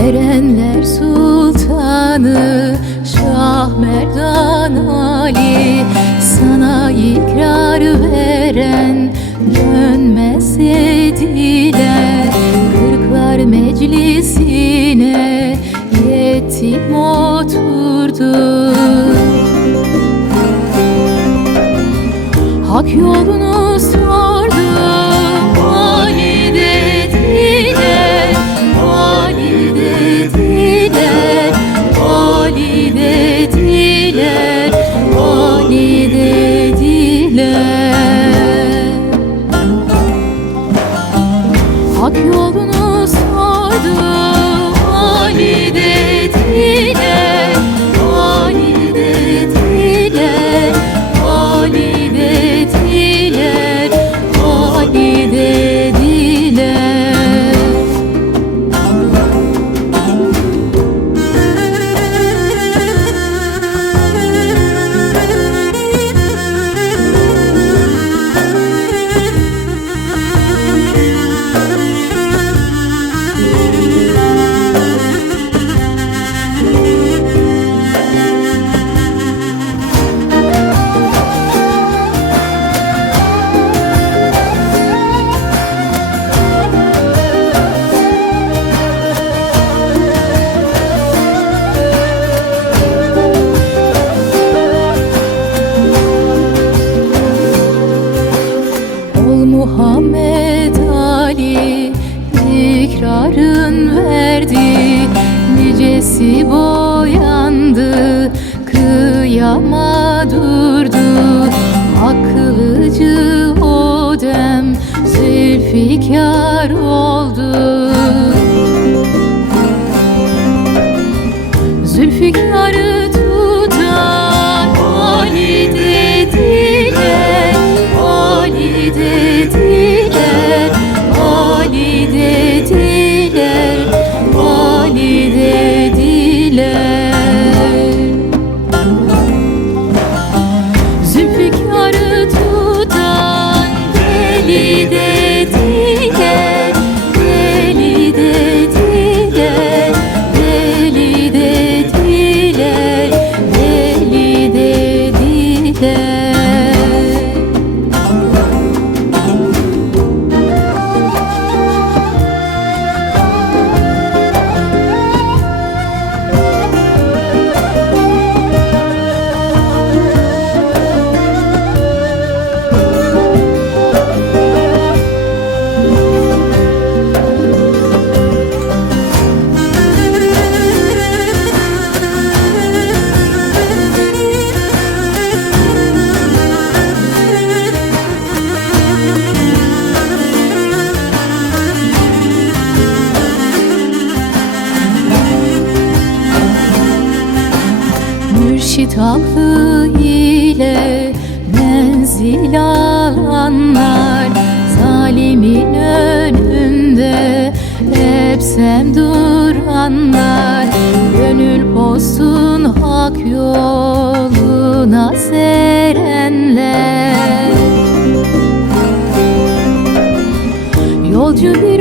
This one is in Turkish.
Erenler Sultanı Şah Merdan Ali, sana ikrar veren dönmez dediler. Kırklar meclisine yetim oturdu. Hak yolunu sordu, Ali dediler, Ali dediler, Ali dediler, Ali dediler. Hak yolunu sordu, Ali dediler, Ali dediler, Ali dediler, Ali dediler. Muhammed Ali ikrarın verdi, nicesi boyandı, kıyama durdu. Ak kılıcı o dem Zülfikar oldu. Zülfikar'ı tutan Ali dediler, Ali dediler, Ali dediler, Ali dediler. Zülfikar'ı tutan deli dediler, deli dediler, deli dediler, deli dediler. Mürşit aklı ile menzil alanlar, zalimin önünde hep sen duranlar. Gönül olsun hak yoluna serenler. Yolcu bir